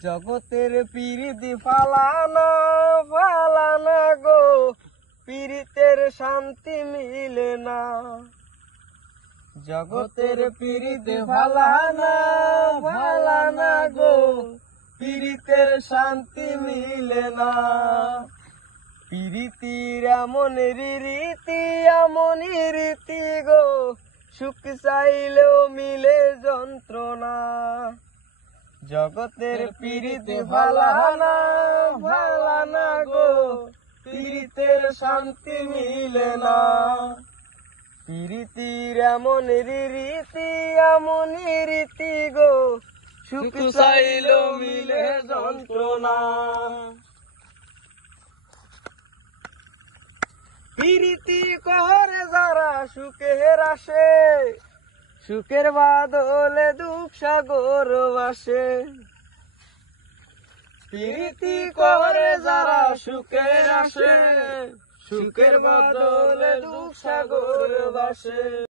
জগতের পিরিতি ফালানা ফালানা গো, পিরিতের শান্তি মিলে না। জগতের পিরিতি ফালানা ফালানা গো, পিরিতের শান্তি মিলে না। পিরিতির এমন রীতি গো, সুখ চাইলেও মিলে যন্ত্রণা। জগতের পিরিতি ফালানা ফালানা গো, পিরিতের শান্তি মিলে না। পিরিতির এমন রীতি গো, সুখ চাইলেও মিলে যন্ত্রণা। পিরিতি করে যারা সুখের আসে, সুখের বাদলে দুঃখ সাগর ভাসে। পিরিতি করে যারা সুখের আসে, সুখের বাদলে দুঃখ সাগর ভাসে।